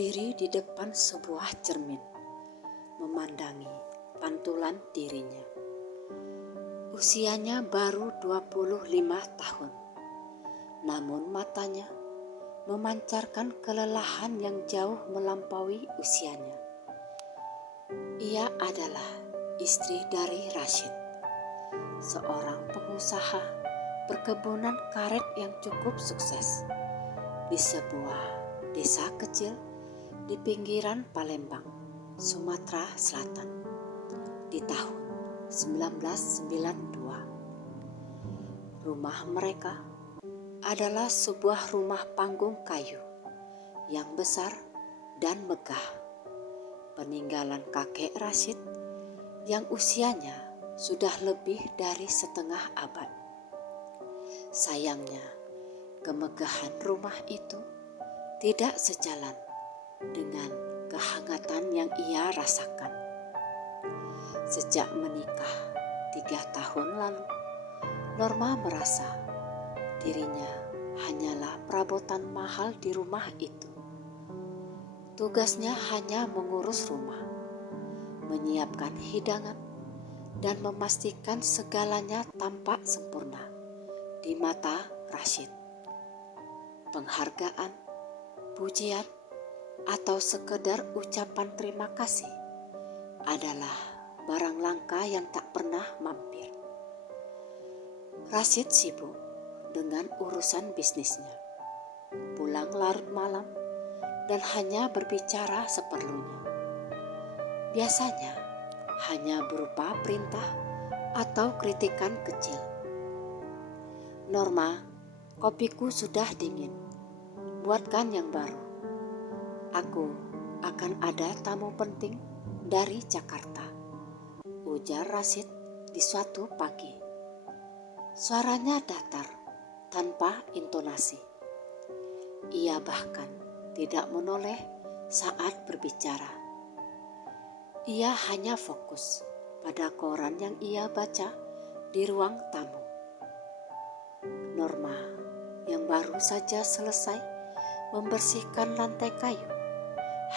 berdiri di depan sebuah cermin, memandangi pantulan dirinya. Usianya baru 25 tahun, namun matanya memancarkan kelelahan yang jauh melampaui usianya. Ia adalah istri dari Rashid, seorang pengusaha perkebunan karet yang cukup sukses di sebuah desa kecil di pinggiran Palembang, Sumatera Selatan di tahun 1992. Rumah mereka adalah sebuah rumah panggung kayu yang besar dan megah, peninggalan kakek Rashid yang usianya sudah lebih dari setengah abad. Sayangnya, kemegahan rumah itu tidak sejalan dengan kehangatan yang ia rasakan. Sejak menikah 3 tahun lalu, Norma merasa dirinya hanyalah perabotan mahal di rumah itu. Tugasnya hanya mengurus rumah, menyiapkan hidangan, dan memastikan segalanya tampak sempurna di mata Rashid. Penghargaan, pujian, atau sekedar ucapan terima kasih adalah barang langka yang tak pernah mampir. Rashid sibuk dengan urusan bisnisnya, pulang larut malam dan hanya berbicara seperlunya. Biasanya hanya berupa perintah atau kritikan kecil. Norma, kopiku sudah dingin, buatkan yang baru. Aku akan ada tamu penting dari Jakarta, ujar Rashid di suatu pagi. Suaranya datar, tanpa intonasi. Ia bahkan tidak menoleh saat berbicara. Ia hanya fokus pada koran yang ia baca di ruang tamu. Norma, yang baru saja selesai membersihkan lantai kayu,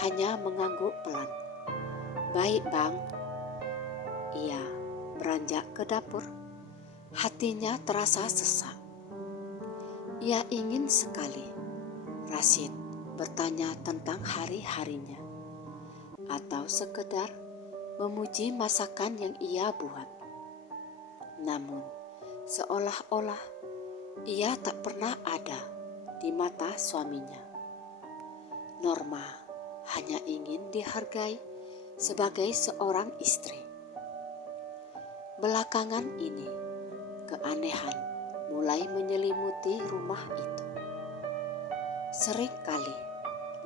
hanya mengangguk pelan. Baik bang. Ia beranjak ke dapur. Hatinya terasa sesak. Ia ingin sekali Rashid bertanya tentang hari-harinya, atau sekedar memuji masakan yang ia buat. Namun seolah-olah ia tak pernah ada di mata suaminya. Norma hanya ingin dihargai sebagai seorang istri. Belakangan ini, keanehan mulai menyelimuti rumah itu. Sering kali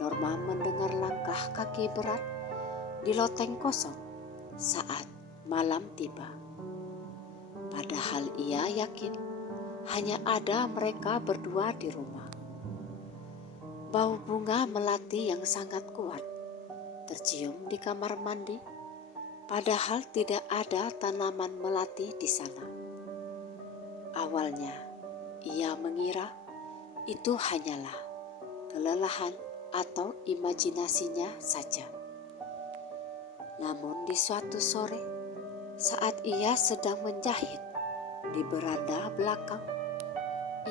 Norma mendengar langkah kaki berat di loteng kosong saat malam tiba. Padahal ia yakin hanya ada mereka berdua di rumah. Bau bunga melati yang sangat kuat tercium di kamar mandi, padahal tidak ada tanaman melati di sana. Awalnya ia mengira itu hanyalah kelelahan atau imajinasinya saja. Namun di suatu sore, saat ia sedang menjahit di beranda belakang,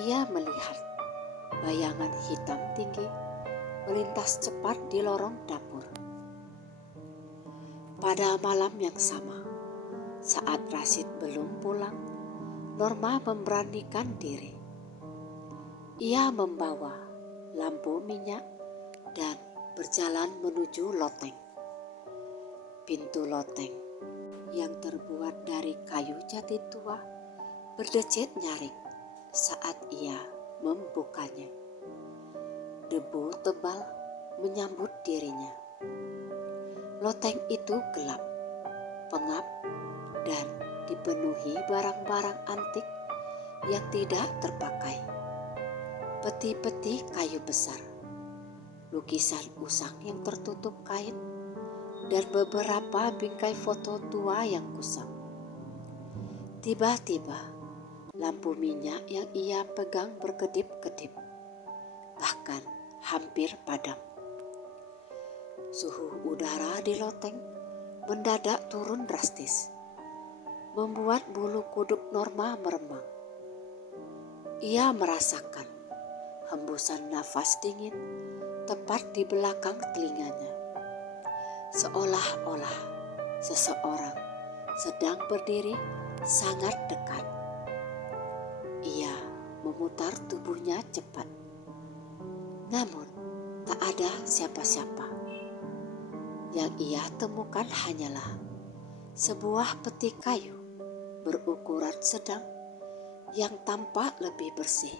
ia melihat bayangan hitam tinggi melintas cepat di lorong dapur. Pada malam yang sama, saat Rashid belum pulang, Norma memberanikan diri. Ia membawa lampu minyak dan berjalan menuju loteng. Pintu loteng yang terbuat dari kayu jati tua berdecit nyaring saat ia membukanya. Debu tebal menyambut dirinya. Loteng itu gelap, pengap, dan dipenuhi barang-barang antik yang tidak terpakai. Peti-peti kayu besar, lukisan usang yang tertutup kain, dan beberapa bingkai foto tua yang kusam. Tiba-tiba, lampu minyak yang ia pegang berkedip-kedip, bahkan hampir padam. Suhu udara di loteng mendadak turun drastis, membuat bulu kuduk Norma meremang. Ia merasakan hembusan nafas dingin tepat di belakang telinganya, seolah-olah seseorang sedang berdiri sangat dekat. Ia memutar tubuhnya cepat, namun tak ada siapa-siapa. Yang ia temukan hanyalah sebuah peti kayu berukuran sedang yang tampak lebih bersih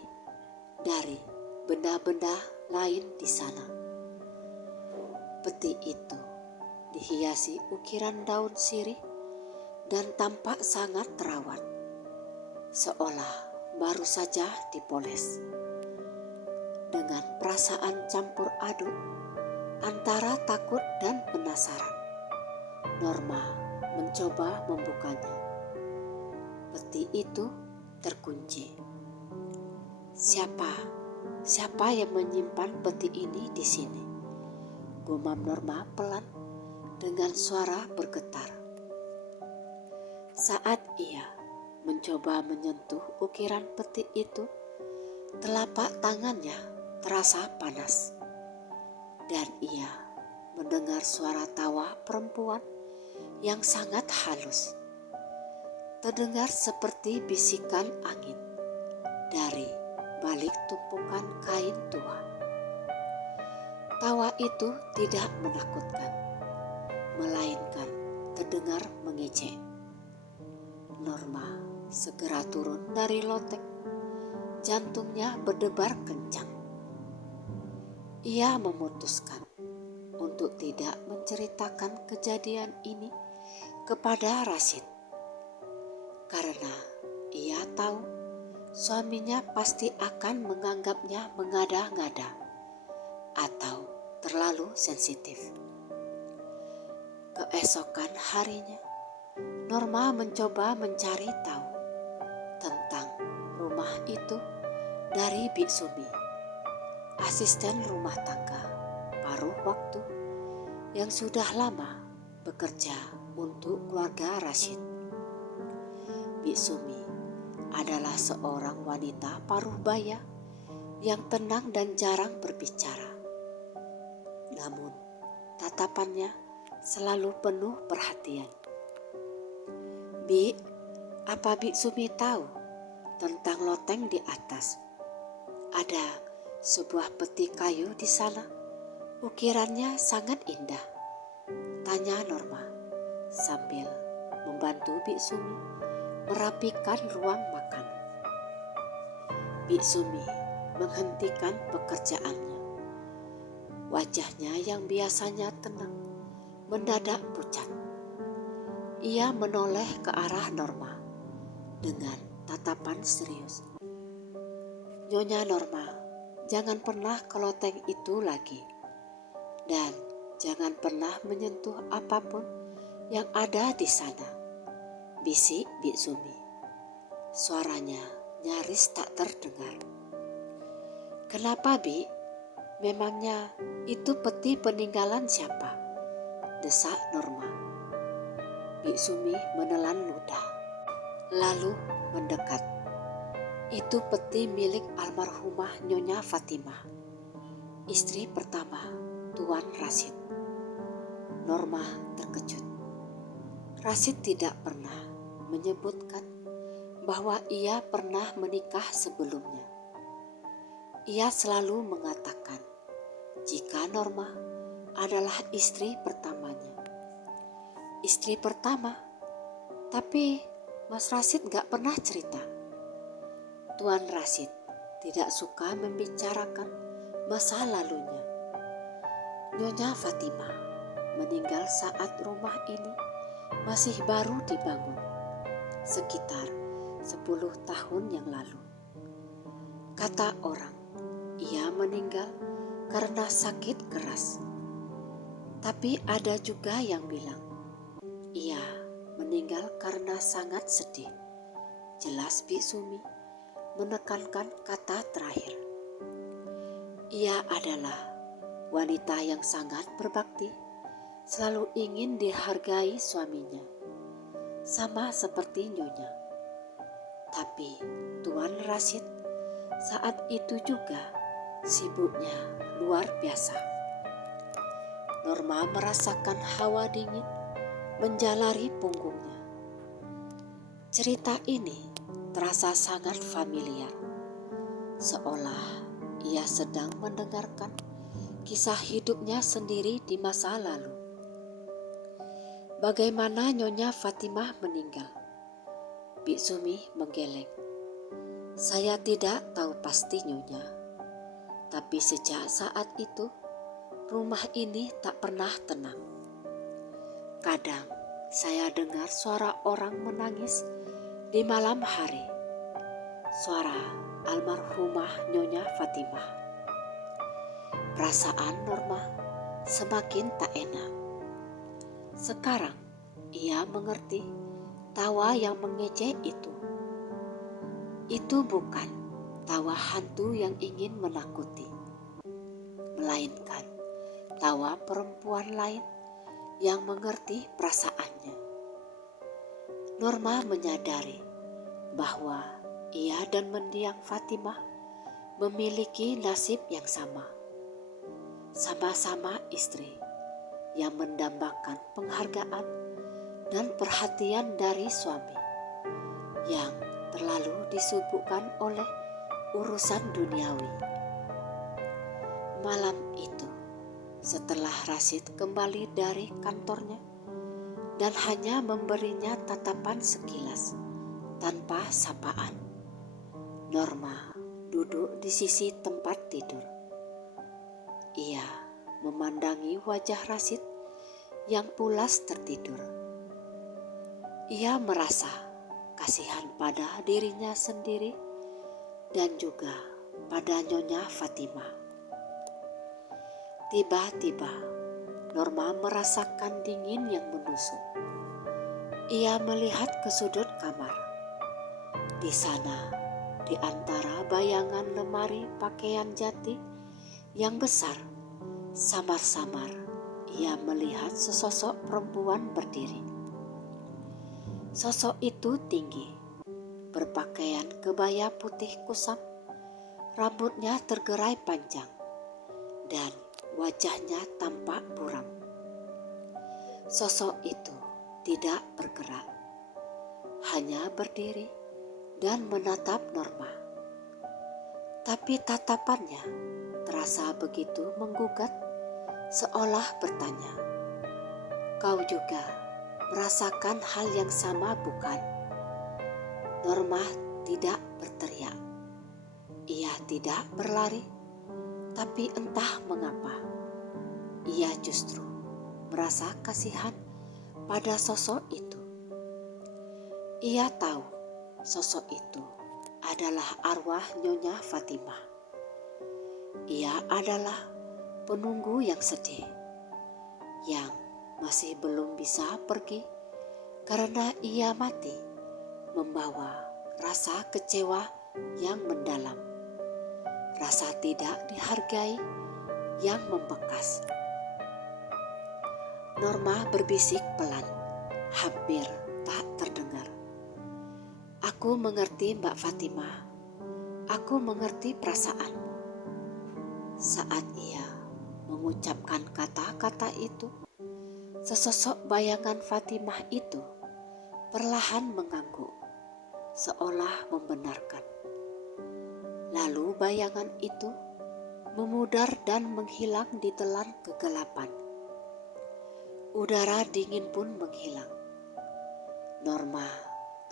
dari benda-benda lain di sana. Peti itu dihiasi ukiran daun sirih dan tampak sangat terawat, seolah baru saja dipoles. Dengan perasaan campur aduk antara takut dan penasaran, Norma mencoba membukanya. Peti itu terkunci. Siapa yang menyimpan peti ini di sini? Gumam Norma pelan dengan suara bergetar. Saat ia mencoba menyentuh ukiran peti itu, telapak tangannya terasa panas. Dan ia mendengar suara tawa perempuan yang sangat halus. Terdengar seperti bisikan angin dari balik tumpukan kain tua. Tawa itu tidak menakutkan, melainkan terdengar mengejek. Norma segera turun dari loteng. Jantungnya berdebar kencang. Ia memutuskan untuk tidak menceritakan kejadian ini kepada Rashid, karena ia tahu suaminya pasti akan menganggapnya mengada-ngada atau terlalu sensitif. Keesokan harinya, Norma mencoba mencari tahu tentang rumah itu dari Bik Sumi, asisten rumah tangga paruh waktu yang sudah lama bekerja untuk keluarga Rashid. Bik Sumi adalah seorang wanita paruh baya yang tenang dan jarang berbicara. Namun tatapannya selalu penuh perhatian. Bik, apa Bik Sumi tahu tentang loteng di atas? Ada sebuah peti kayu di sana. Ukirannya sangat indah, tanya Norma sambil membantu Bik Sumi merapikan ruang makan. Bik Sumi menghentikan pekerjaannya. Wajahnya yang biasanya tenang mendadak pucat. Ia menoleh ke arah Norma dengan tatapan serius. Nyonya Norma, jangan pernah ke loteng itu lagi. Dan jangan pernah menyentuh apapun yang ada di sana, bisik Bik Sumi. Suaranya nyaris tak terdengar. Kenapa, Bik? Memangnya itu peti peninggalan siapa? Desak Norma. Bik Sumi menelan ludah, lalu mendekat. Itu peti milik almarhumah Nyonya Fatimah, istri pertama Tuan Rashid. Norma terkejut. Rashid tidak pernah menyebutkan bahwa ia pernah menikah sebelumnya. Ia selalu mengatakan jika Norma adalah istri pertamanya. Istri pertama? Tapi Mas Rashid gak pernah cerita. Tuan Rashid tidak suka membicarakan masa lalunya. Nyonya Fatimah meninggal saat rumah ini masih baru dibangun, sekitar 10 tahun yang lalu. Kata orang, ia meninggal karena sakit keras. Tapi ada juga yang bilang, ia meninggal karena sangat sedih. Jelas Bik Sumi menekankan kata terakhir. Ia adalah wanita yang sangat berbakti, selalu ingin dihargai suaminya, sama seperti Nyonya. Tapi Tuan Rashid saat itu juga sibuknya luar biasa. Norma merasakan hawa dingin menjalari punggungnya. Cerita ini terasa sangat familiar, seolah ia sedang mendengarkan kisah hidupnya sendiri di masa lalu. Bagaimana Nyonya Fatimah meninggal? Bik Sumi menggeleng. Saya tidak tahu pasti Nyonya, tapi sejak saat itu rumah ini tak pernah tenang. Kadang saya dengar suara orang menangis di malam hari, suara almarhumah Nyonya Fatimah. Perasaan Norma semakin tak enak. Sekarang ia mengerti tawa yang mengejek itu. Itu bukan tawa hantu yang ingin menakuti, melainkan tawa perempuan lain yang mengerti perasaannya. Norma menyadari bahwa ia dan mendiang Fatimah memiliki nasib yang sama. Sama-sama istri yang mendambakan penghargaan dan perhatian dari suami yang terlalu disibukkan oleh urusan duniawi. Malam itu, setelah Rashid kembali dari kantornya dan hanya memberinya tatapan sekilas tanpa sapaan, Norma duduk di sisi tempat tidur. Ia memandangi wajah Rashid yang pulas tertidur. Ia merasa kasihan pada dirinya sendiri dan juga pada Nyonya Fatimah. Tiba-tiba Norma merasakan dingin yang menusuk. Ia melihat ke sudut kamar. Di sana, di antara bayangan lemari pakaian jati yang besar, samar-samar ia melihat sesosok perempuan berdiri. Sosok itu tinggi, berpakaian kebaya putih kusam, rambutnya tergerai panjang, dan wajahnya tampak buram. Sosok itu tidak bergerak, hanya berdiri dan menatap Norma. Tapi tatapannya terasa begitu menggugat, seolah bertanya, "Kau juga merasakan hal yang sama bukan?" Norma tidak berteriak. Ia tidak berlari, tapi entah mengapa ia justru merasa kasihan pada sosok itu. Ia tahu sosok itu adalah arwah Nyonya Fatimah. Ia adalah penunggu yang sedih, yang masih belum bisa pergi karena ia mati, membawa rasa kecewa yang mendalam, rasa tidak dihargai yang membekas. Norma berbisik pelan, hampir tak terdengar. "Aku mengerti Mbak Fatimah, aku mengerti perasaanmu." Saat ia mengucapkan kata-kata itu, sesosok bayangan Fatimah itu perlahan mengangguk, seolah membenarkan. Lalu bayangan itu memudar dan menghilang di telan kegelapan. Udara dingin pun menghilang. Norma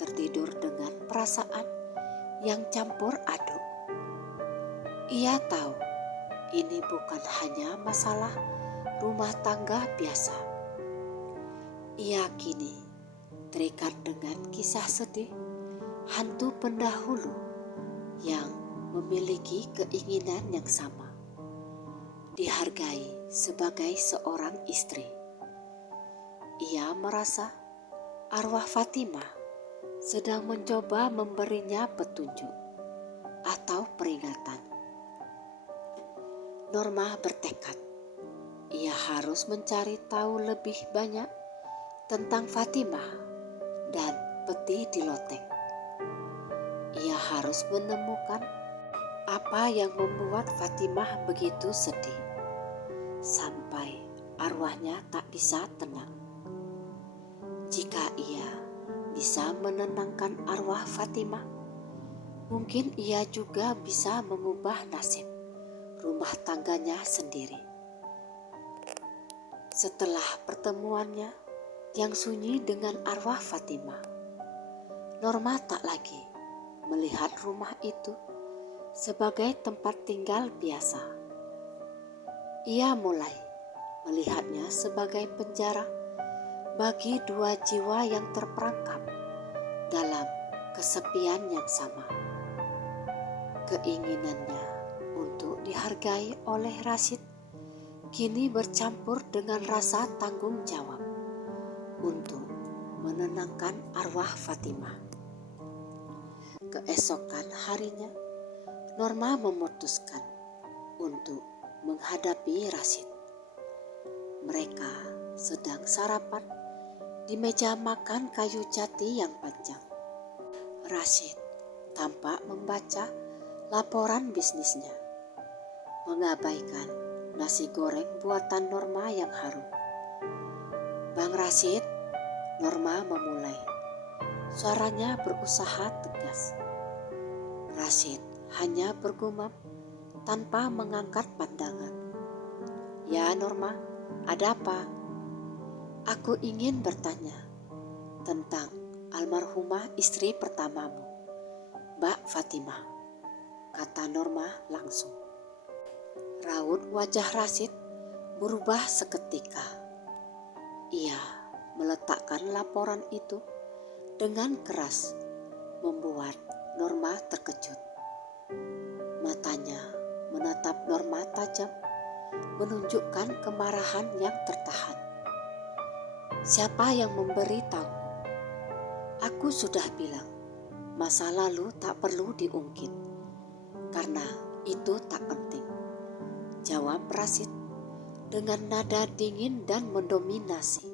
tertidur dengan perasaan yang campur aduk. Ia tahu ini bukan hanya masalah rumah tangga biasa. Ia kini terikat dengan kisah sedih hantu pendahulu yang memiliki keinginan yang sama, dihargai sebagai seorang istri. Ia merasa arwah Fatimah sedang mencoba memberinya petunjuk atau peringatan. Norma bertekad Ia harus mencari tahu lebih banyak tentang Fatimah dan peti di loteng. Ia harus menemukan apa yang membuat Fatimah begitu sedih, sampai arwahnya tak bisa tenang. Jika ia bisa menenangkan arwah Fatimah, mungkin ia juga bisa mengubah nasib rumah tangganya sendiri. Setelah pertemuannya yang sunyi dengan arwah Fatimah, Norma tak lagi melihat rumah itu sebagai tempat tinggal biasa. Ia mulai melihatnya sebagai penjara bagi dua jiwa yang terperangkap dalam kesepian yang sama. Keinginannya untuk dihargai oleh Rashid kini bercampur dengan rasa tanggung jawab untuk menenangkan arwah Fatimah. Keesokan harinya, Norma memutuskan untuk menghadapi Rashid. Mereka sedang sarapan di meja makan kayu jati yang panjang. Rashid tampak membaca laporan bisnisnya, mengabaikan nasi goreng buatan Norma yang harum. "Bang Rashid," Norma memulai. Suaranya berusaha tegas. Rashid hanya bergumam tanpa mengangkat pandangan. "Ya Norma, ada apa?" "Aku ingin bertanya tentang almarhumah istri pertamamu, Mbak Fatimah," kata Norma langsung. Raut wajah Rashid berubah seketika. Ia meletakkan laporan itu dengan keras, membuat Norma terkejut. Matanya menatap Norma tajam, menunjukkan kemarahan yang tertahan. "Siapa yang memberi tahu? Aku sudah bilang, masa lalu tak perlu diungkit, karena itu tak penting," jawab Rashid dengan nada dingin dan mendominasi.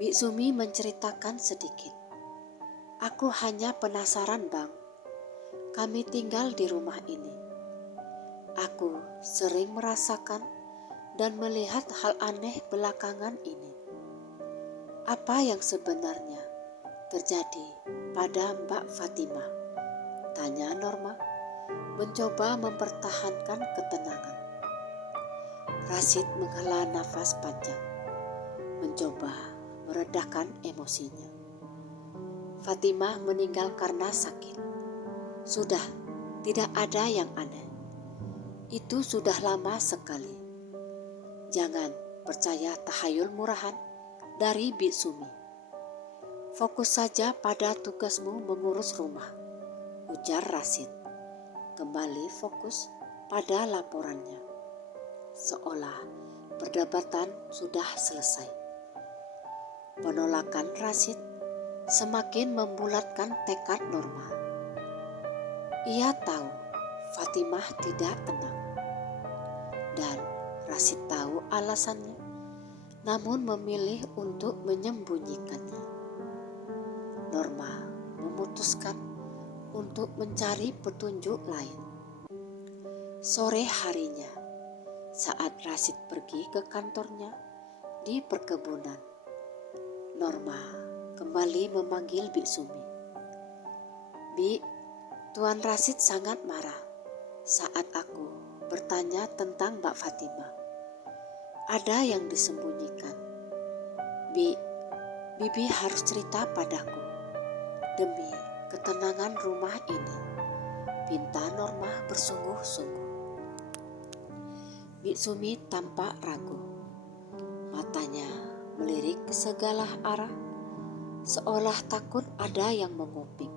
Bik Sumi menceritakan sedikit. "Aku hanya penasaran Bang, kami tinggal di rumah ini. Aku sering merasakan dan melihat hal aneh belakangan ini. Apa yang sebenarnya terjadi pada Mbak Fatimah?" tanya Norma, mencoba mempertahankan ketenangan. Rashid menghela nafas panjang, mencoba meredakan emosinya. "Fatimah meninggal karena sakit. Sudah, tidak ada yang aneh. Itu sudah lama sekali. Jangan percaya tahayul murahan dari Bik Sumi. Fokus saja pada tugasmu mengurus rumah," ujar Rashid. Kembali fokus pada laporannya, seolah perdebatan sudah selesai. Penolakan Rashid semakin membulatkan tekad Norma. Ia tahu Fatimah tidak tenang, dan Rashid tahu alasannya, namun memilih untuk menyembunyikannya. Norma memutuskan untuk mencari petunjuk lain. Sore harinya, saat Rashid pergi ke kantornya di perkebunan, Norma kembali memanggil Bik Sumi. "Bik, Tuan Rashid sangat marah saat aku bertanya tentang Mbak Fatimah. Ada yang disembunyikan. Bik, Bibi harus cerita padaku demi ketenangan rumah ini," pinta Norma bersungguh-sungguh. Bik Sumi tampak ragu. Matanya melirik ke segala arah, seolah takut ada yang menguping.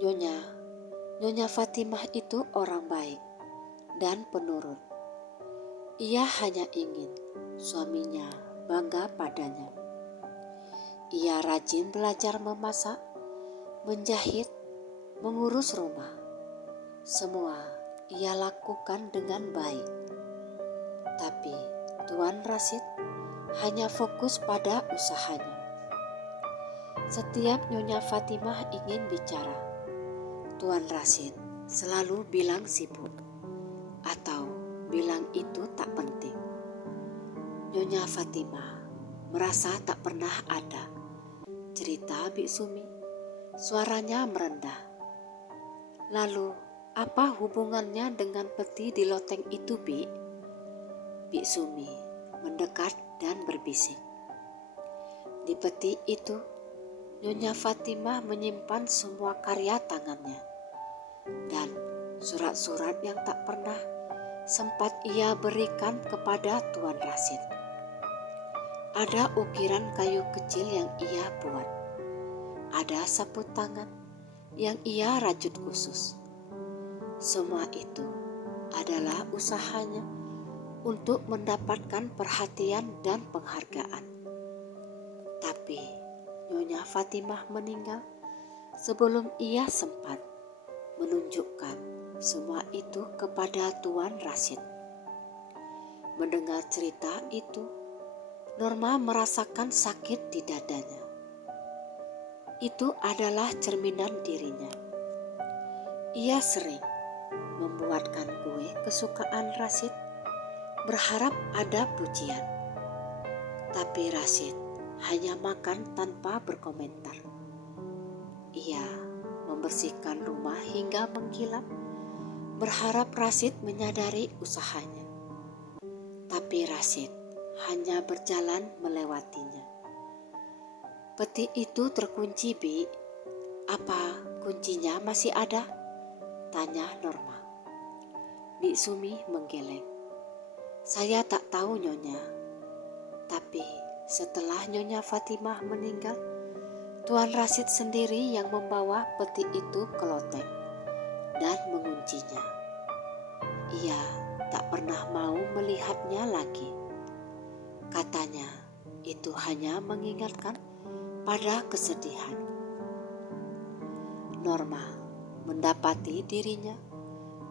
Nyonya Fatimah itu orang baik dan penurut. Ia hanya ingin suaminya bangga padanya. Ia rajin belajar memasak, menjahit, mengurus rumah. Semua ia lakukan dengan baik. Tapi Tuan Rashid hanya fokus pada usahanya. Setiap Nyonya Fatimah ingin bicara, Tuan Rashid selalu bilang sibuk atau bilang itu tak penting. Nyonya Fatimah merasa tak pernah ada, cerita Bik Sumi. Suaranya merendah. Lalu apa hubungannya dengan peti di loteng itu, Bik? Bik Sumi mendekat dan berbisik. Di peti itu, Nyonya Fatimah menyimpan semua karya tangannya dan surat-surat yang tak pernah sempat ia berikan kepada Tuan Rashid. Ada ukiran kayu kecil yang ia buat. Ada sapu tangan yang ia rajut khusus. Semua itu adalah usahanya untuk mendapatkan perhatian dan penghargaan. Tapi Nyonya Fatimah meninggal sebelum ia sempat menunjukkan semua itu kepada Tuan Rashid. Mendengar cerita itu, Norma merasakan sakit di dadanya. Itu adalah cerminan dirinya. Ia sering membuatkan kue kesukaan Rashid, berharap ada pujian. Tapi Rashid hanya makan tanpa berkomentar. Ia membersihkan rumah hingga mengkilap, berharap Rashid menyadari usahanya. Tapi Rashid hanya berjalan melewatinya. Peti itu terkunci, Bi. Apa kuncinya masih ada? Tanya Norma. Bik Sumi menggeleng. Saya tak tahu, Nyonya. Tapi setelah Nyonya Fatimah meninggal, Tuan Rashid sendiri yang membawa peti itu ke loteng dan menguncinya. Ia tak pernah mau melihatnya lagi. Katanya itu hanya mengingatkan pada kesedihan. Norma mendapati dirinya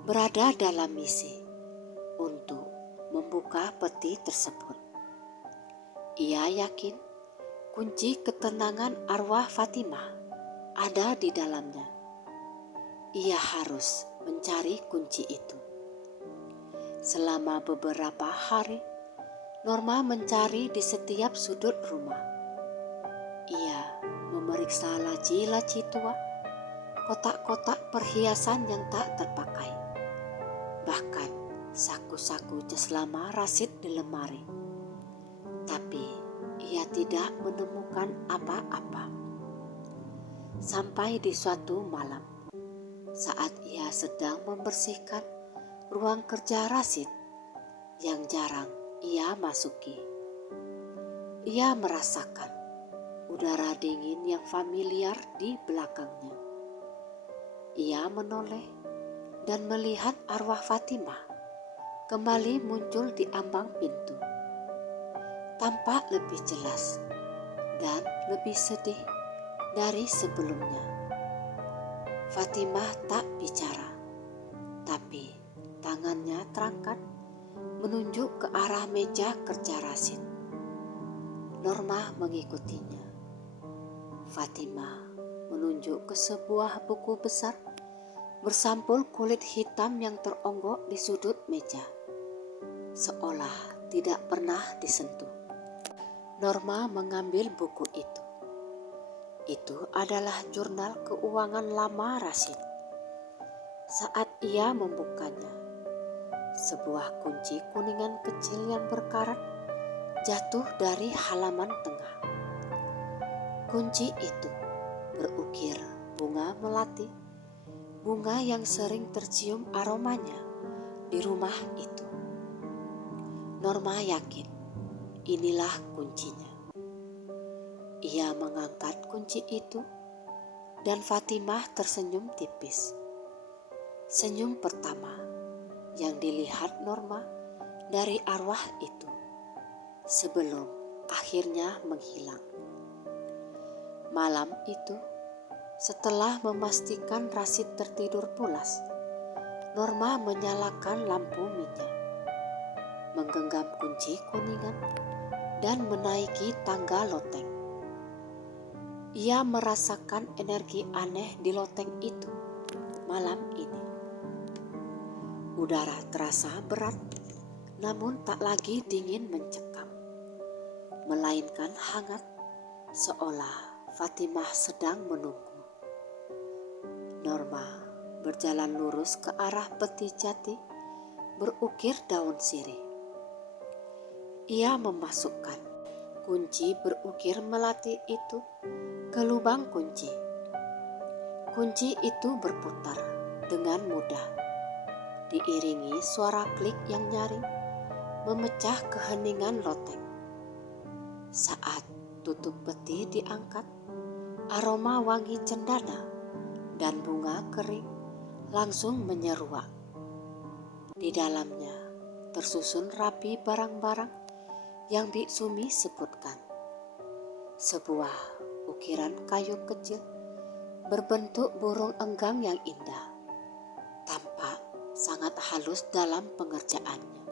berada dalam misi untuk membuka peti tersebut. Ia yakin kunci ketenangan arwah Fatimah ada di dalamnya. Ia harus mencari kunci itu. Selama beberapa hari, Norma mencari di setiap sudut rumah. Ia memeriksa laci-laci tua, kotak-kotak perhiasan yang tak terpakai, bahkan saku-saku jas lama Rashid di lemari. Tapi ia tidak menemukan apa-apa. Sampai di suatu malam, saat ia sedang membersihkan ruang kerja Rashid yang jarang ia masuki, ia merasakan udara dingin yang familiar di belakangnya. Ia menoleh dan melihat arwah Fatimah kembali muncul di ambang pintu. Tampak lebih jelas dan lebih sedih dari sebelumnya. Fatimah tak bicara, tapi tangannya terangkat menunjuk ke arah meja kerja Rashid. Norma mengikutinya. Fatimah menunjuk ke sebuah buku besar bersampul kulit hitam yang teronggok di sudut meja, seolah tidak pernah disentuh. Norma mengambil buku itu. Itu adalah jurnal keuangan lama Rashid. Saat ia membukanya, sebuah kunci kuningan kecil yang berkarat jatuh dari halaman tengah. Kunci itu berukir bunga melati, bunga yang sering tercium aromanya di rumah itu. Norma yakin inilah kuncinya. Ia mengangkat kunci itu dan Fatimah tersenyum tipis. Senyum pertama yang dilihat Norma dari arwah itu sebelum akhirnya menghilang. Malam itu, setelah memastikan Rashid tertidur pulas, Norma menyalakan lampu minyak. menggenggam kunci kuningan, dan menaiki tangga loteng. Ia merasakan energi aneh di loteng itu malam ini. Udara terasa berat, namun tak lagi dingin mencekam, melainkan hangat, seolah Fatimah sedang menunggu. Norma berjalan lurus ke arah peti jati berukir daun sirih. Ia memasukkan kunci berukir melati itu ke lubang kunci. Kunci itu berputar dengan mudah, diiringi suara klik yang nyaring, memecah keheningan loteng. Saat tutup peti diangkat, aroma wangi cendana dan bunga kering langsung menyeruak. Di dalamnya tersusun rapi barang-barang yang Biksumi sebutkan. Sebuah ukiran kayu kecil berbentuk burung enggang yang indah, tampak sangat halus dalam pengerjaannya.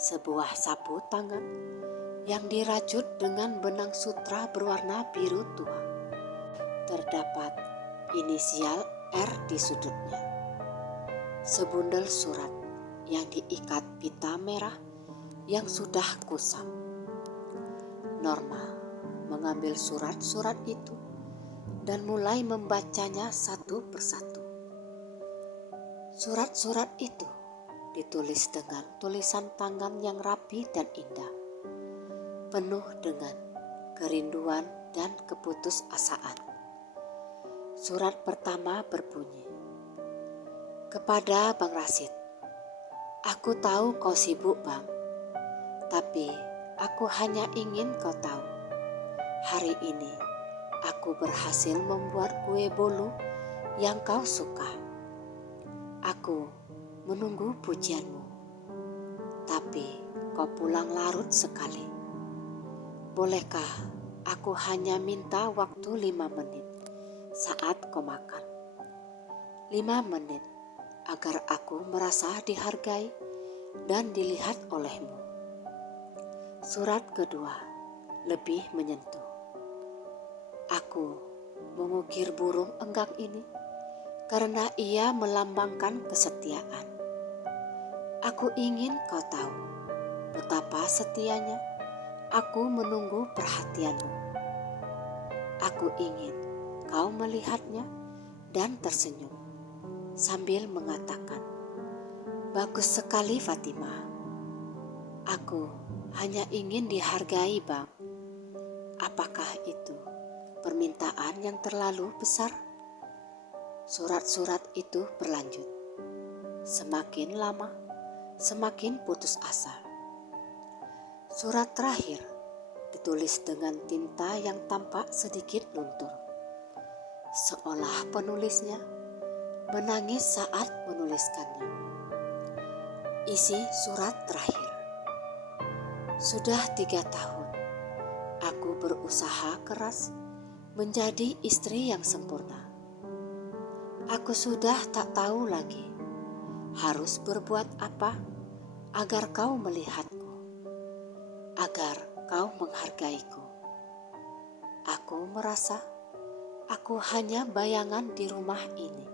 Sebuah sapu tangan yang dirajut dengan benang sutra berwarna biru tua. Terdapat inisial R di sudutnya. Sebundel surat yang diikat pita merah yang sudah kusam. Norma mengambil surat-surat itu dan mulai membacanya satu persatu. Surat-surat itu ditulis dengan tulisan tangan yang rapi dan indah, penuh dengan kerinduan dan keputusasaan. Surat pertama berbunyi, "Kepada Bang Rasid, aku tahu kau sibuk, Bang. Tapi aku hanya ingin kau tahu, hari ini aku berhasil membuat kue bolu yang kau suka. Aku menunggu pujianmu, tapi kau pulang larut sekali. Bolehkah aku hanya minta waktu 5 menit saat kau makan? 5 menit agar aku merasa dihargai dan dilihat olehmu." Surat kedua lebih menyentuh. "Aku mengukir burung enggang ini karena ia melambangkan kesetiaan. Aku ingin kau tahu betapa setianya aku menunggu perhatianmu. Aku ingin kau melihatnya dan tersenyum sambil mengatakan, 'Bagus sekali Fatimah. Aku hanya ingin dihargai, Bang. Apakah itu permintaan yang terlalu besar?' Surat-surat itu berlanjut. Semakin lama, semakin putus asa. Surat terakhir ditulis dengan tinta yang tampak sedikit luntur, seolah penulisnya menangis saat menuliskannya. Isi surat terakhir, "Sudah 3 tahun, aku berusaha keras menjadi istri yang sempurna. Aku sudah tak tahu lagi harus berbuat apa agar kau melihatku, agar kau menghargaiku. Aku merasa aku hanya bayangan di rumah ini.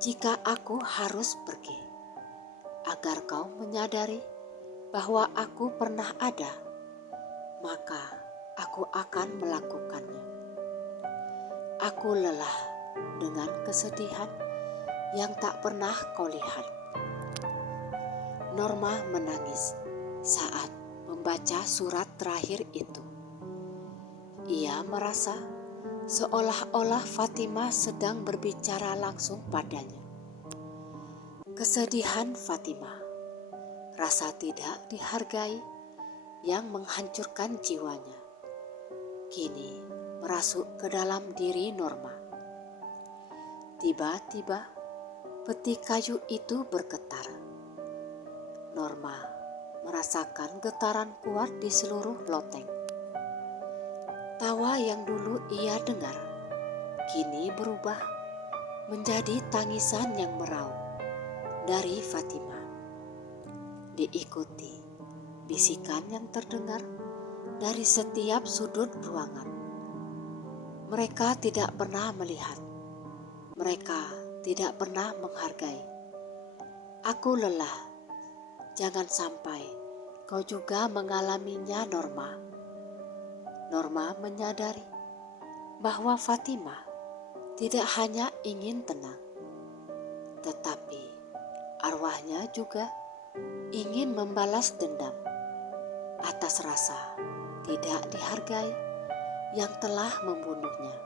Jika aku harus pergi, agar kau menyadari bahwa aku pernah ada, maka aku akan melakukannya. Aku lelah dengan kesedihan yang tak pernah kau lihat." Norma menangis saat membaca surat terakhir itu. Ia merasa seolah-olah Fatimah sedang berbicara langsung padanya. Kesedihan Fatimah, rasa tidak dihargai yang menghancurkan jiwanya, kini merasuk ke dalam diri Norma. Tiba-tiba peti kayu itu bergetar. Norma merasakan getaran kuat di seluruh loteng. Tawa yang dulu ia dengar kini berubah menjadi tangisan yang meraung dari Fatimah. diikuti bisikan yang terdengar dari setiap sudut ruangan. Mereka tidak pernah melihat. Mereka tidak pernah menghargai. Aku lelah. Jangan sampai kau juga mengalaminya, Norma. Norma menyadari bahwa Fatimah tidak hanya ingin tenang, tetapi arwahnya juga ingin membalas dendam atas rasa tidak dihargai yang telah membunuhnya.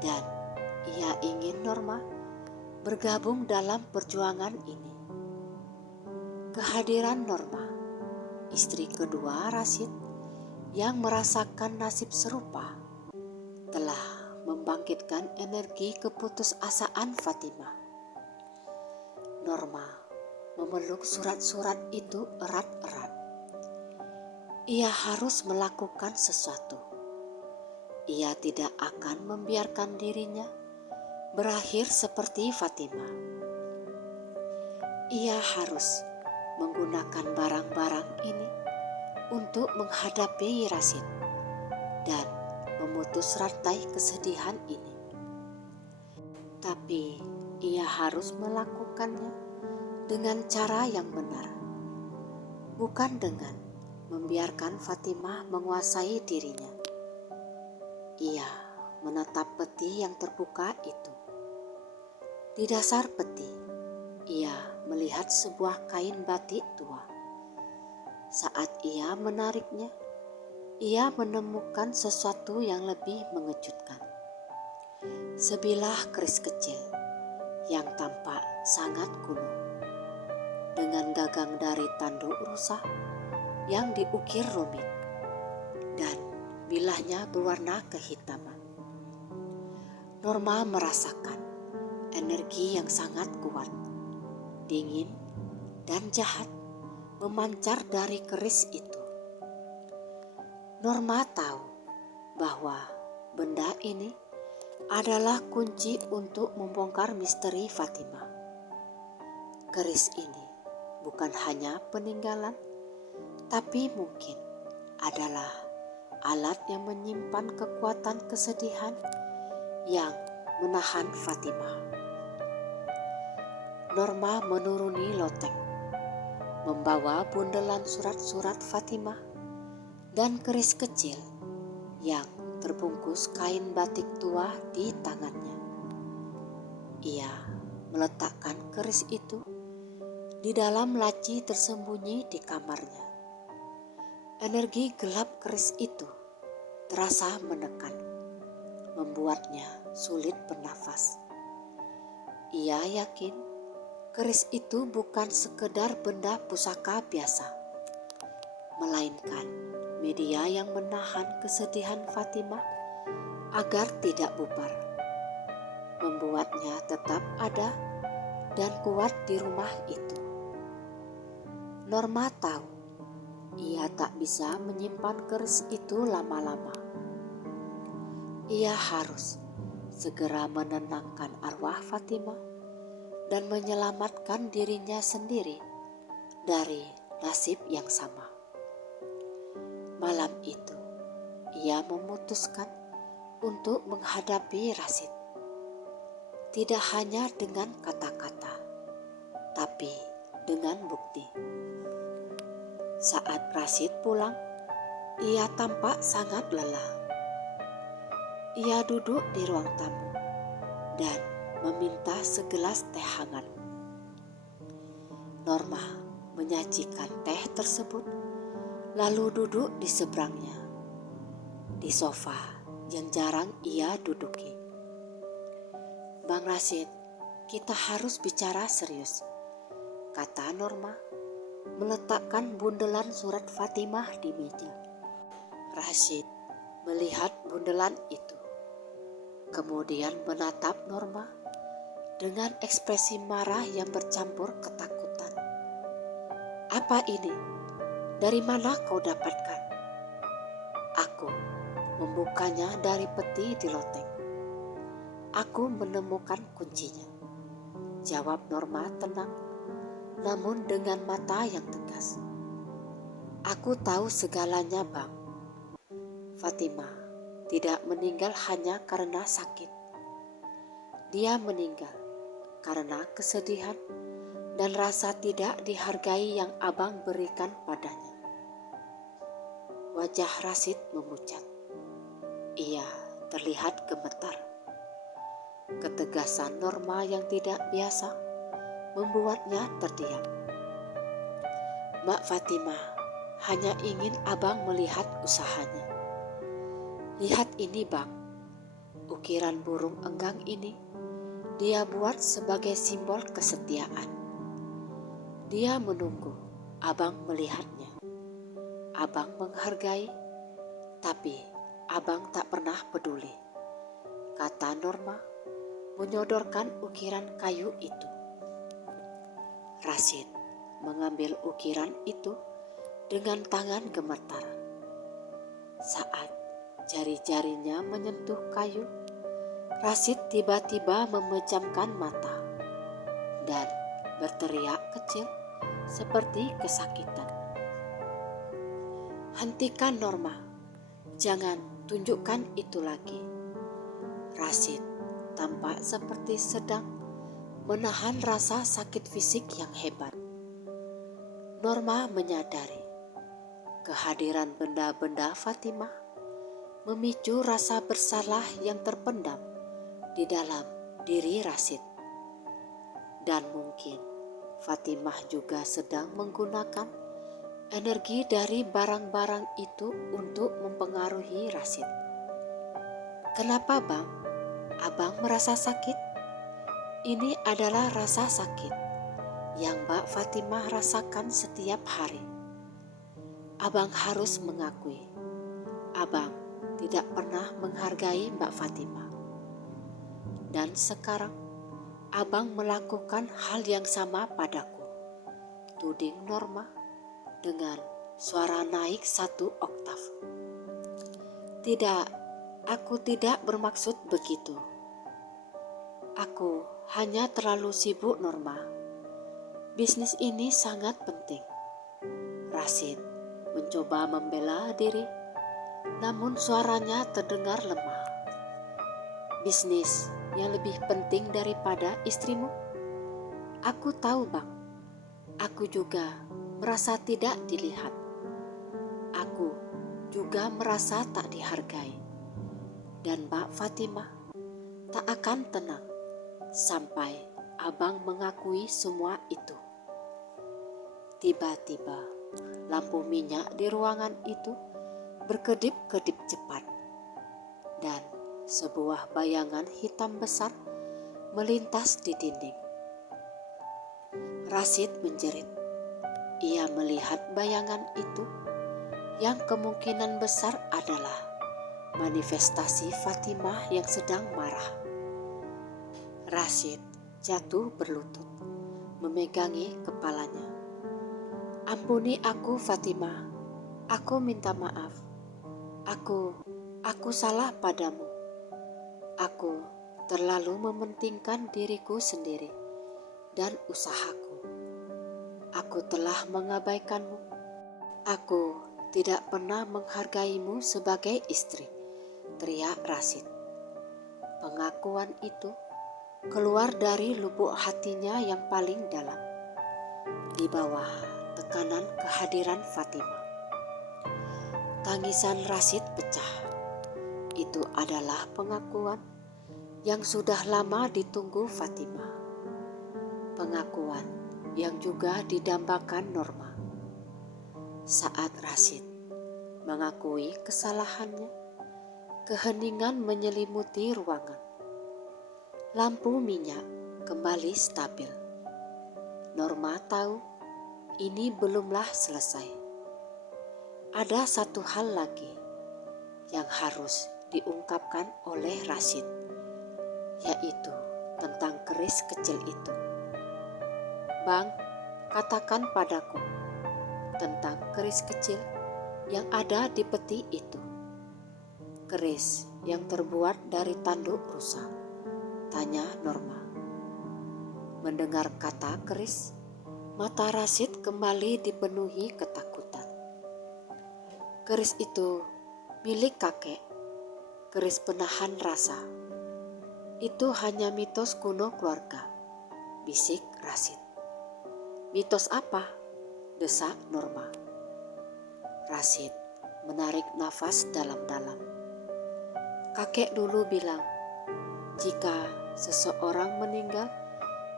Dan ia ingin Norma bergabung dalam perjuangan ini. Kehadiran Norma, istri kedua Rashid yang merasakan nasib serupa, telah membangkitkan energi keputusasaan Fatimah. Norma memeluk surat-surat itu erat-erat. Ia harus melakukan sesuatu. Ia tidak akan membiarkan dirinya berakhir seperti Fatimah. Ia harus menggunakan barang-barang ini untuk menghadapi Rashid dan memutus rantai kesedihan ini. Tapi ia harus melakukannya dengan cara yang benar, bukan dengan membiarkan Fatimah menguasai dirinya. Ia menatap peti yang terbuka itu. Di dasar peti, ia melihat sebuah kain batik tua. Saat ia menariknya, ia menemukan sesuatu yang lebih mengejutkan. Sebilah keris kecil yang tampak sangat kuno, dengan gagang dari tanduk rusa yang diukir rumit, dan bilahnya berwarna kehitaman. Norma merasakan energi yang sangat kuat, dingin dan jahat memancar dari keris itu. Norma tahu bahwa benda ini adalah kunci untuk membongkar misteri Fatimah. Keris ini bukan hanya peninggalan, tapi mungkin adalah alat yang menyimpan kekuatan kesedihan yang menahan Fatimah. Norma menuruni loteng, membawa bundelan surat-surat Fatimah dan keris kecil yang terbungkus kain batik tua di tangannya. Ia meletakkan keris itu di dalam laci tersembunyi di kamarnya. Energi gelap keris itu terasa menekan, membuatnya sulit bernafas. Ia yakin keris itu bukan sekedar benda pusaka biasa, melainkan media yang menahan kesedihan Fatimah agar tidak bubar, membuatnya tetap ada dan kuat di rumah itu. Norma tahu ia tak bisa menyimpan keris itu lama-lama. Ia harus segera menenangkan arwah Fatimah dan menyelamatkan dirinya sendiri dari nasib yang sama. Malam itu, ia memutuskan untuk menghadapi Rashid. Tidak hanya dengan kata-kata, tapi dengan bukti. Saat Rashid pulang, ia tampak sangat lelah. Ia duduk di ruang tamu dan meminta segelas teh hangat. Norma menyajikan teh tersebut, lalu duduk di seberangnya, di sofa yang jarang ia duduki. "Bang Rashid, kita harus bicara serius," kata Norma, meletakkan bundelan surat Fatimah di meja. Rashid melihat bundelan itu, kemudian menatap Norma dengan ekspresi marah yang bercampur ketakutan. "Apa ini? Dari mana kau dapatkan?" "Aku membukanya dari peti di loteng. Aku menemukan kuncinya," jawab Norma tenang, namun dengan mata yang tegas. Aku tahu segalanya, Bang. Fatimah tidak meninggal hanya karena sakit. Dia meninggal karena kesedihan dan rasa tidak dihargai yang Abang berikan padanya. Wajah Rasid memucat. Ia terlihat gemetar. Ketegasan Norma yang tidak biasa membuatnya terdiam. Mbak Fatimah hanya ingin Abang melihat usahanya. Lihat ini, Bang. Ukiran burung enggang ini dia buat sebagai simbol kesetiaan. Dia menunggu Abang melihatnya. Abang menghargai, tapi Abang tak pernah peduli, kata Norma menyodorkan ukiran kayu itu. Rasid mengambil ukiran itu dengan tangan gemetar. Saat jari-jarinya menyentuh kayu, Rasid tiba-tiba memejamkan mata dan berteriak kecil seperti kesakitan. Hentikan, Norma, jangan tunjukkan itu lagi. Rasid tampak seperti sedang menahan rasa sakit fisik yang hebat. Norma menyadari kehadiran benda-benda Fatimah memicu rasa bersalah yang terpendam di dalam diri Rasid. Dan mungkin Fatimah juga sedang menggunakan energi dari barang-barang itu untuk mempengaruhi Rasid. Kenapa, Bang? Abang merasa sakit? Ini adalah rasa sakit yang Mbak Fatimah rasakan setiap hari. Abang harus mengakui, Abang tidak pernah menghargai Mbak Fatimah. Dan sekarang, Abang melakukan hal yang sama padaku, tuding Norma dengan suara naik 1 oktav. Tidak, aku tidak bermaksud begitu. Aku hanya terlalu sibuk, Norma. Bisnis ini sangat penting. Rasid mencoba membela diri, namun suaranya terdengar lemah. Bisnis yang lebih penting daripada istrimu? Aku tahu, Bang. Aku juga merasa tidak dilihat. Aku juga merasa tak dihargai. Dan Mbak Fatimah tak akan tenang sampai Abang mengakui semua itu. Tiba-tiba lampu minyak di ruangan itu berkedip-kedip cepat dan sebuah bayangan hitam besar melintas di dinding. Rasid menjerit. Ia melihat bayangan itu yang kemungkinan besar adalah manifestasi Fatimah yang sedang marah. Rasid jatuh berlutut, memegangi kepalanya. Ampuni aku, Fatimah. Aku minta maaf. Aku salah padamu. Aku terlalu mementingkan diriku sendiri dan usahaku. Aku telah mengabaikanmu. Aku tidak pernah menghargaimu sebagai istri, teriak Rasid. Pengakuan itu keluar dari lubuk hatinya yang paling dalam, di bawah tekanan kehadiran Fatimah. Tangisan Rasid pecah. Itu adalah pengakuan yang sudah lama ditunggu Fatimah. Pengakuan yang juga didambakan Norma. Saat Rasid mengakui kesalahannya, keheningan menyelimuti ruangan. Lampu minyak kembali stabil. Norma tahu ini belumlah selesai. Ada satu hal lagi yang harus diungkapkan oleh Rasid, yaitu tentang keris kecil itu. Bang, katakan padaku tentang keris kecil yang ada di peti itu. Keris yang terbuat dari tanduk rusa, tanya Norma. Mendengar kata keris, Mata Rasid kembali dipenuhi ketakutan. Keris itu milik kakek, keris penahan rasa. Itu hanya mitos kuno keluarga, bisik Rasid. Mitos apa? Desak Norma. Rasid menarik nafas dalam-dalam. Kakek dulu bilang, jika seseorang meninggal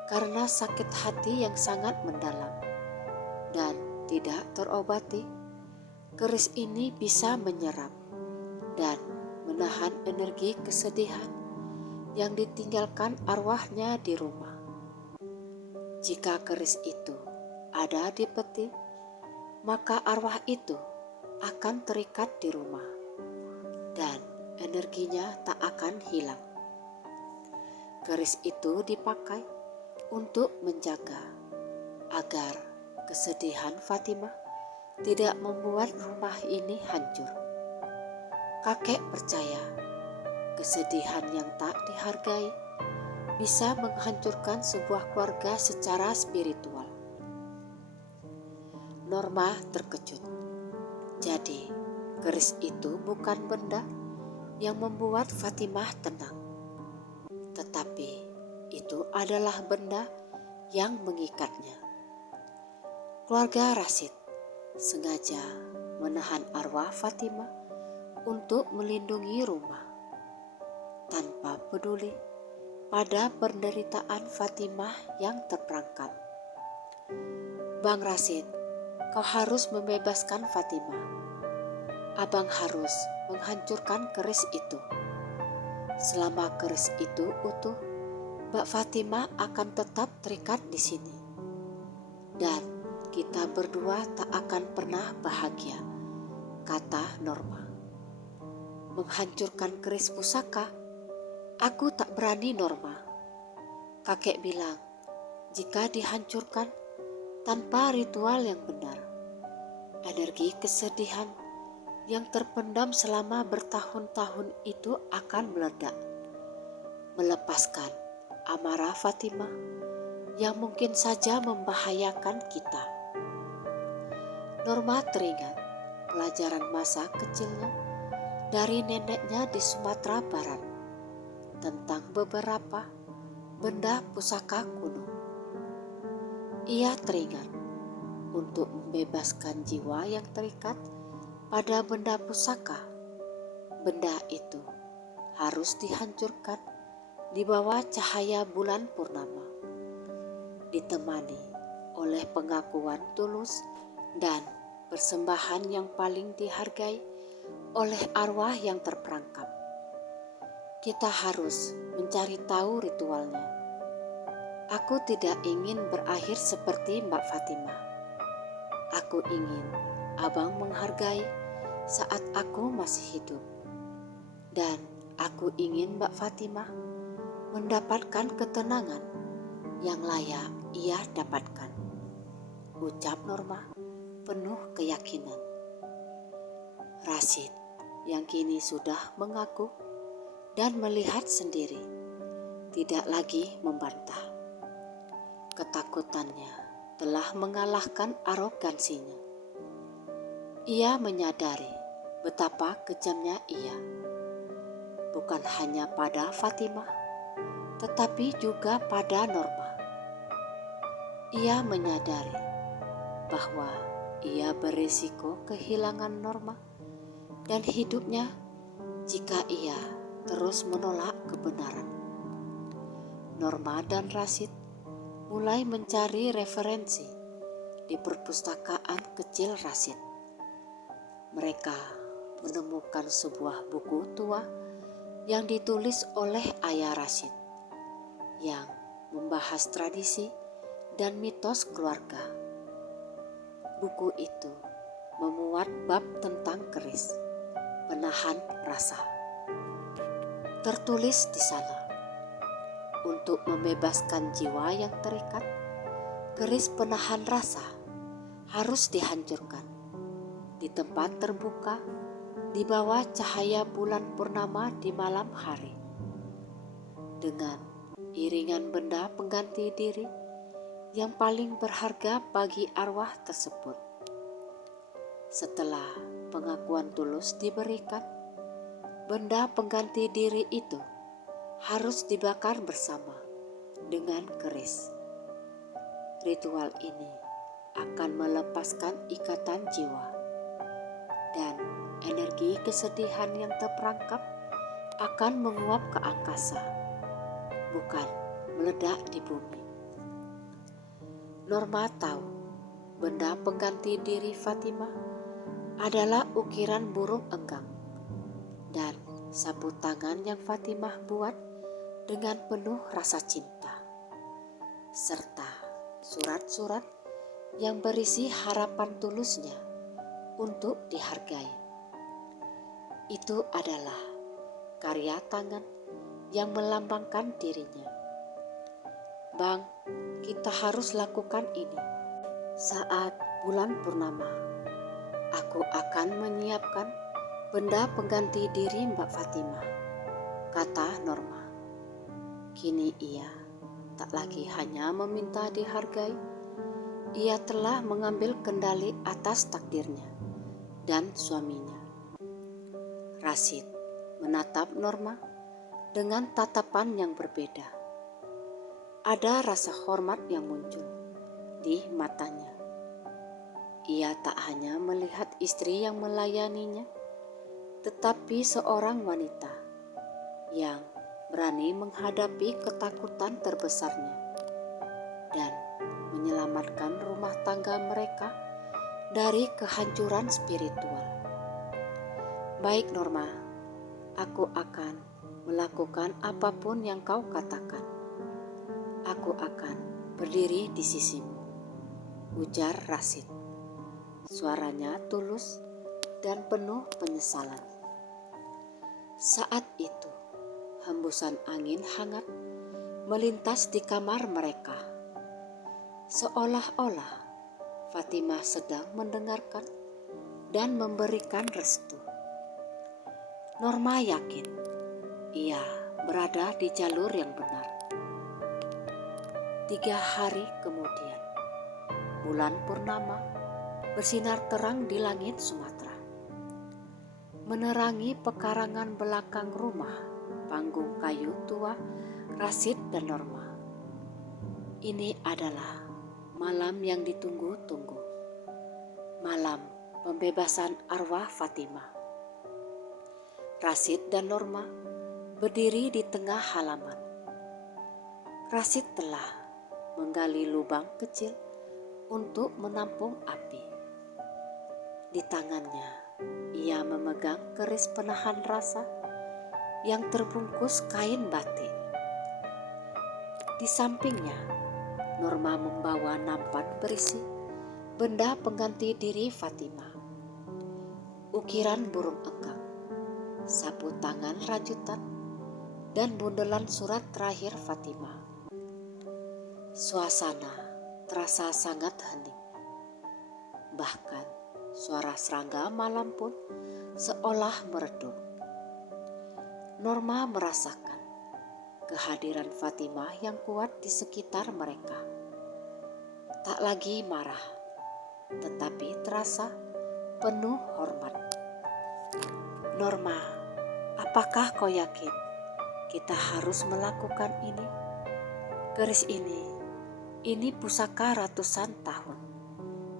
karena sakit hati yang sangat mendalam dan tidak terobati, keris ini bisa menyerap dan menahan energi kesedihan yang ditinggalkan arwahnya di rumah. Jika keris itu ada di peti, maka arwah itu akan terikat di rumah dan energinya tak akan hilang. Keris itu dipakai untuk menjaga agar kesedihan Fatimah tidak membuat rumah ini hancur. Kakek percaya kesedihan yang tak dihargai bisa menghancurkan sebuah keluarga secara spiritual. Norma terkejut. Jadi, keris itu bukan benda yang membuat Fatimah tenang, tetapi itu adalah benda yang mengikatnya. Keluarga Rasid sengaja menahan arwah Fatimah untuk melindungi rumah, tanpa peduli pada penderitaan Fatimah yang terperangkap. Bang Rasid, kau harus membebaskan Fatimah. Abang harus menghancurkan keris itu. Selama keris itu utuh, Mbak Fatimah akan tetap terikat di sini. Dan kita berdua tak akan pernah bahagia, kata Norma. Menghancurkan keris pusaka? Aku tak berani, Norma. Kakek bilang, jika dihancurkan tanpa ritual yang benar, energi kesedihan yang terpendam selama bertahun-tahun itu akan meledak, melepaskan amarah Fatimah yang mungkin saja membahayakan kita. Norma teringat pelajaran masa kecilnya dari neneknya di Sumatera Barat tentang beberapa benda pusaka kuno. Ia teringat untuk membebaskan jiwa yang terikat pada benda pusaka, benda itu harus dihancurkan di bawah cahaya bulan purnama, ditemani oleh pengakuan tulus dan persembahan yang paling dihargai oleh arwah yang terperangkap. Kita harus mencari tahu ritualnya. Aku tidak ingin berakhir seperti Mbak Fatimah. Aku ingin Abang menghargai saat aku masih hidup. Dan aku ingin Mbak Fatimah mendapatkan ketenangan yang layak ia dapatkan, ucap Norma penuh keyakinan. Rasid yang kini sudah mengaku dan melihat sendiri tidak lagi membantah. Ketakutannya telah mengalahkan arogansinya. Ia menyadari betapa kejamnya ia, bukan hanya pada Fatimah, tetapi juga pada Norma. Ia menyadari bahwa ia berisiko kehilangan Norma dan hidupnya jika ia terus menolak kebenaran. Norma dan Rasid mulai mencari referensi di perpustakaan kecil Rasid. Mereka menemukan sebuah buku tua yang ditulis oleh ayah Rasid yang membahas tradisi dan mitos keluarga. Buku itu memuat bab tentang keris penahan rasa. Tertulis di sana, untuk membebaskan jiwa yang terikat, keris penahan rasa harus dihancurkan di tempat terbuka di bawah cahaya bulan purnama di malam hari. Dengan iringan benda pengganti diri yang paling berharga bagi arwah tersebut. Setelah pengakuan tulus diberikan, benda pengganti diri itu harus dibakar bersama dengan keris. Ritual ini akan melepaskan ikatan jiwa, dan energi kesedihan yang terperangkap akan menguap ke angkasa, bukan meledak di bumi. Norma tahu benda pengganti diri Fatimah adalah ukiran burung enggang dan sapu tangan yang Fatimah buat dengan penuh rasa cinta, serta surat-surat yang berisi harapan tulusnya untuk dihargai. Itu adalah karya tangan yang melambangkan dirinya. Bang, kita harus lakukan ini. Saat bulan purnama, aku akan menyiapkan benda pengganti diri Mbak Fatimah, kata Norma. Kini ia tak lagi hanya meminta dihargai, ia telah mengambil kendali atas takdirnya dan suaminya. Rashid menatap Norma dengan tatapan yang berbeda. Ada rasa hormat yang muncul di matanya. Ia tak hanya melihat istri yang melayaninya, tetapi seorang wanita yang berani menghadapi ketakutan terbesarnya dan menyelamatkan rumah tangga mereka dari kehancuran spiritual. Baik Norma, aku akan melakukan apapun yang kau katakan. Aku akan berdiri di sisimu, ujar Rashid. Suaranya tulus dan penuh penyesalan. Saat itu, hembusan angin hangat melintas di kamar mereka. Seolah-olah Fatimah sedang mendengarkan dan memberikan restu. Norma yakin ia berada di jalur yang benar. 3 hari kemudian, bulan purnama bersinar terang di langit Sumatera, menerangi pekarangan belakang rumah panggung kayu tua Rashid dan Norma. Ini adalah malam yang ditunggu-tunggu, malam pembebasan arwah Fatimah. Rashid dan Norma berdiri di tengah halaman. Rashid telah menggali lubang kecil untuk menampung api. Di tangannya, ia memegang keris penahan rasa yang terbungkus kain batik. Di sampingnya, Norma membawa nampan berisi benda pengganti diri Fatimah. Ukiran burung enggang, sapu tangan rajutan, dan bundelan surat terakhir Fatimah. Suasana terasa sangat hening. Bahkan suara serangga malam pun seolah meredup. Norma merasakan kehadiran Fatimah yang kuat di sekitar mereka. Tak lagi marah, tetapi terasa penuh hormat. Norma, apakah kau yakin kita harus melakukan ini? Keris ini pusaka ratusan tahun,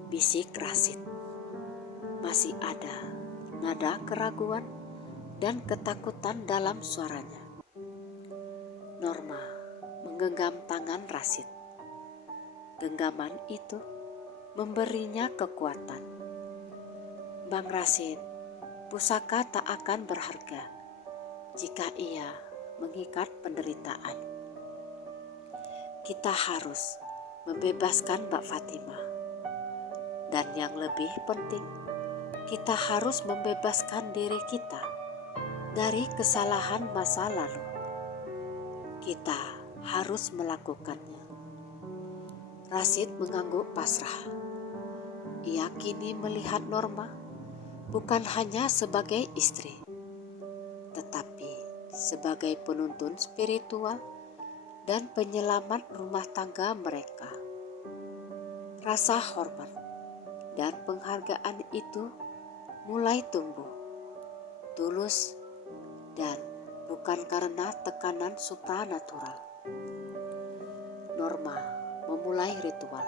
bisik Rashid. Masih ada nada keraguan dan ketakutan dalam suaranya. Norma menggenggam tangan Rashid. Genggaman itu memberinya kekuatan. Bang Rashid, pusaka tak akan berharga jika ia mengikat penderitaan. Kita harus membebaskan Mbak Fatimah. Dan yang lebih penting, kita harus membebaskan diri kita dari kesalahan masa lalu. Kita harus melakukannya. Rashid mengangguk pasrah. Ia kini melihat Norma bukan hanya sebagai istri, tetapi sebagai penuntun spiritual dan penyelamat rumah tangga mereka. Rasa hormat dan penghargaan itu mulai tumbuh, tulus, dan bukan karena tekanan supranatural. Norma memulai ritual.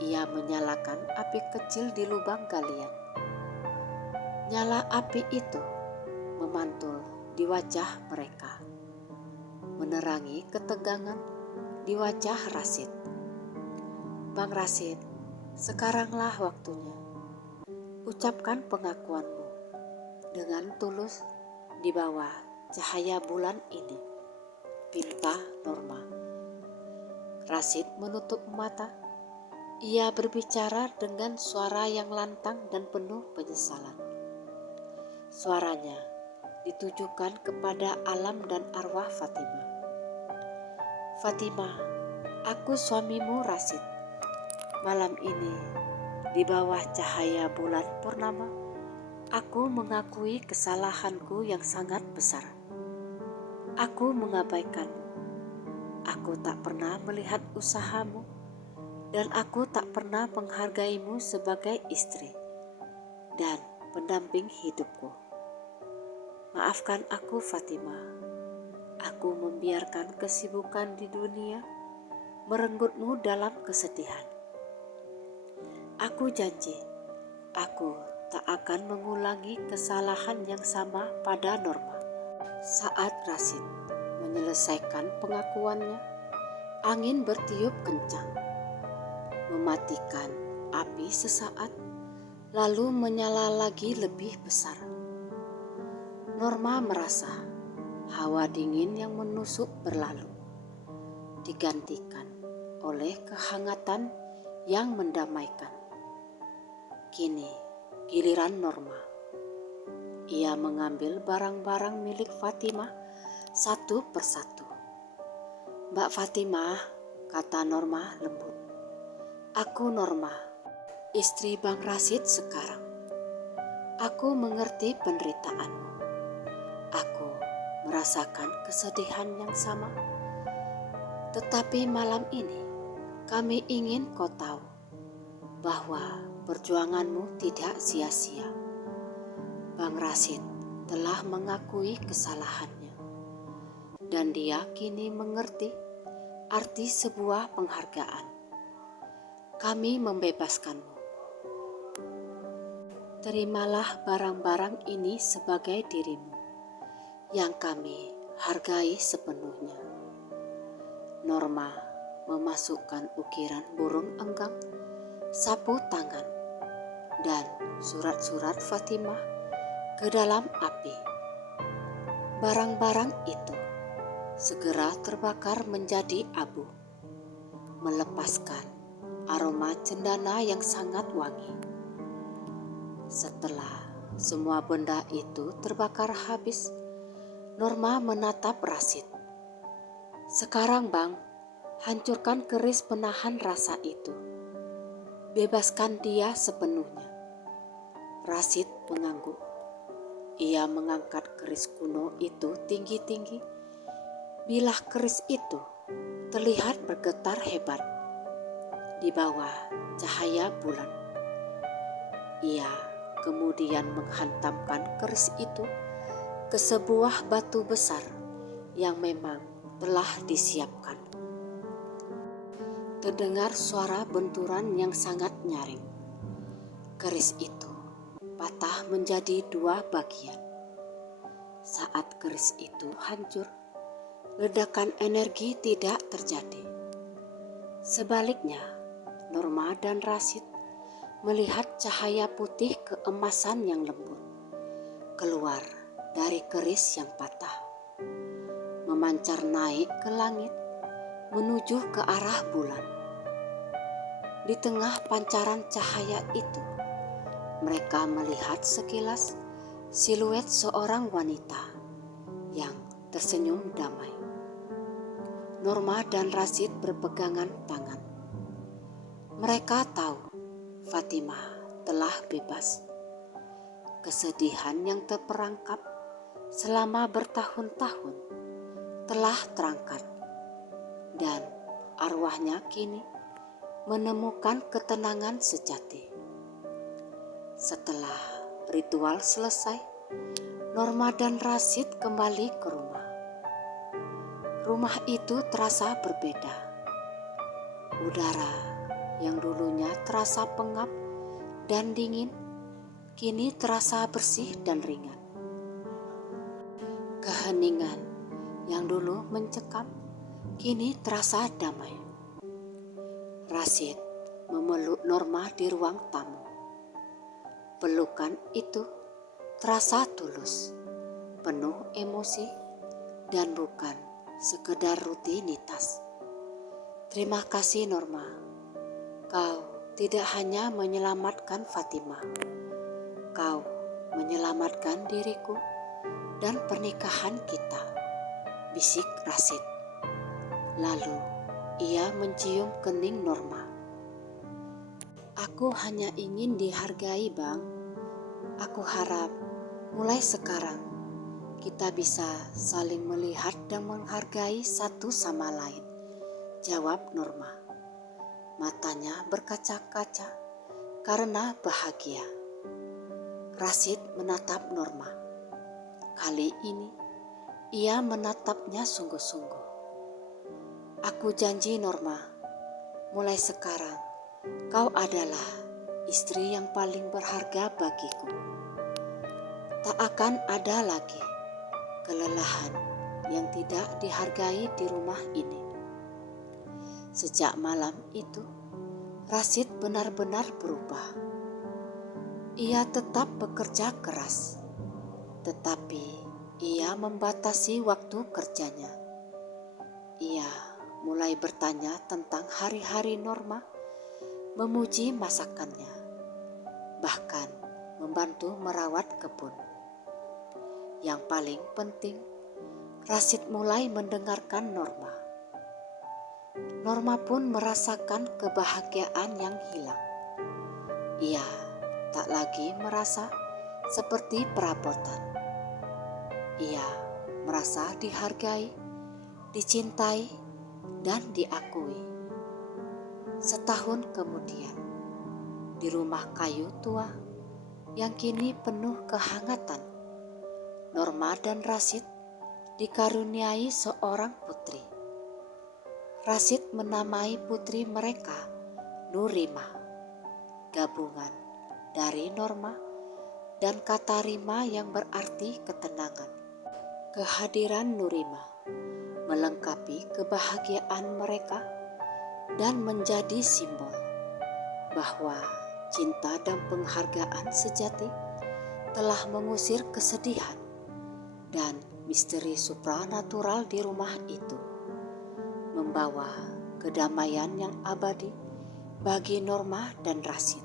Ia menyalakan api kecil di lubang galian. Nyala api itu memantul di wajah mereka, menerangi ketegangan di wajah Rasid. Bang Rasid, sekaranglah waktunya. Ucapkan pengakuanmu dengan tulus di bawah cahaya bulan ini, pinta Norma. Rasid menutup mata. Ia berbicara dengan suara yang lantang dan penuh penyesalan. Suaranya ditujukan kepada alam dan arwah Fatimah. Fatimah, aku suamimu Rasid. Malam ini, di bawah cahaya bulan purnama, aku mengakui kesalahanku yang sangat besar. Aku mengabaikanmu. Aku tak pernah melihat usahamu, dan aku tak pernah menghargaimu sebagai istri dan pendamping hidupku. Maafkan aku Fatimah. Aku membiarkan kesibukan di dunia merenggutmu dalam kesedihan. Aku janji, aku tak akan mengulangi kesalahan yang sama pada Norma. Saat Rasid menyelesaikan pengakuannya, angin bertiup kencang, mematikan api sesaat, lalu menyala lagi lebih besar. Norma merasa hawa dingin yang menusuk berlalu, digantikan oleh kehangatan yang mendamaikan. Kini giliran Norma. Ia mengambil barang-barang milik Fatimah satu persatu. Mbak Fatimah, kata Norma lembut. Aku Norma, istri Bang Rasid sekarang. Aku mengerti penderitaanmu. Aku merasakan kesedihan yang sama. Tetapi malam ini kami ingin kau tahu bahwa perjuanganmu tidak sia-sia. Bang Rasid telah mengakui kesalahannya, dan dia kini mengerti arti sebuah penghargaan. Kami membebaskanmu. Terimalah barang-barang ini sebagai dirimu, yang kami hargai sepenuhnya. Norma memasukkan ukiran burung enggang, sapu tangan, dan surat-surat Fatimah ke dalam api. Barang-barang itu segera terbakar menjadi abu, melepaskan aroma cendana yang sangat wangi. Setelah semua benda itu terbakar habis, Norma menatap Rasid. Sekarang Bang, hancurkan keris penahan rasa itu. Bebaskan dia sepenuhnya. Rasid mengangguk. Ia mengangkat keris kuno itu tinggi-tinggi. Bilah keris itu terlihat bergetar hebat di bawah cahaya bulan. Ia kemudian menghantamkan keris itu ke sebuah batu besar yang memang telah disiapkan. Terdengar suara benturan yang sangat nyaring. Keris itu patah menjadi dua bagian. Saat keris itu hancur, ledakan energi tidak terjadi. Sebaliknya, Norma dan Rasid melihat cahaya putih keemasan yang lembut keluar dari keris yang patah, memancar naik ke langit menuju ke arah bulan. Di tengah pancaran cahaya itu, mereka melihat sekilas siluet seorang wanita yang tersenyum damai. Norma dan Rasid berpegangan tangan. Mereka tahu Fatimah telah bebas. Kesedihan yang terperangkap selama bertahun-tahun telah terangkat, dan arwahnya kini menemukan ketenangan sejati. Setelah ritual selesai, Norma dan Rashid kembali ke rumah. Rumah itu terasa berbeda. Udara yang dulunya terasa pengap dan dingin, kini terasa bersih dan ringan. Keheningan yang dulu mencekam, kini terasa damai. Rashid memeluk Norma di ruang tamu. Pelukan itu terasa tulus, penuh emosi, dan bukan sekedar rutinitas. Terima kasih Norma, kau tidak hanya menyelamatkan Fatimah, kau menyelamatkan diriku dan pernikahan kita, bisik Rashid. Lalu ia mencium kening Norma. Aku hanya ingin dihargai, Bang. Aku harap mulai sekarang kita bisa saling melihat dan menghargai satu sama lain, jawab Norma. Matanya berkaca-kaca karena bahagia. Rashid menatap Norma. Kali ini ia menatapnya sungguh-sungguh. Aku janji Norma, mulai sekarang kau adalah istri yang paling berharga bagiku. Tak akan ada lagi kelelahan yang tidak dihargai di rumah ini. Sejak malam itu, Rashid benar-benar berubah. Ia tetap bekerja keras, tetapi ia membatasi waktu kerjanya. Ia mulai bertanya tentang hari-hari Norma, memuji masakannya, bahkan membantu merawat kebun. Yang paling penting, Rashid mulai mendengarkan Norma. Norma pun merasakan kebahagiaan yang hilang. Ia tak lagi merasa seperti perabotan. Ia merasa dihargai, dicintai, dan diakui. Setahun kemudian, di rumah kayu tua yang kini penuh kehangatan, Norma dan Rashid dikaruniai seorang putri. Rashid menamai putri mereka Nurima, gabungan dari Norma dan kata Rima yang berarti ketenangan. Kehadiran Nurima melengkapi kebahagiaan mereka dan menjadi simbol bahwa cinta dan penghargaan sejati telah mengusir kesedihan dan misteri supranatural di rumah itu, membawa kedamaian yang abadi bagi Norma dan Rashid.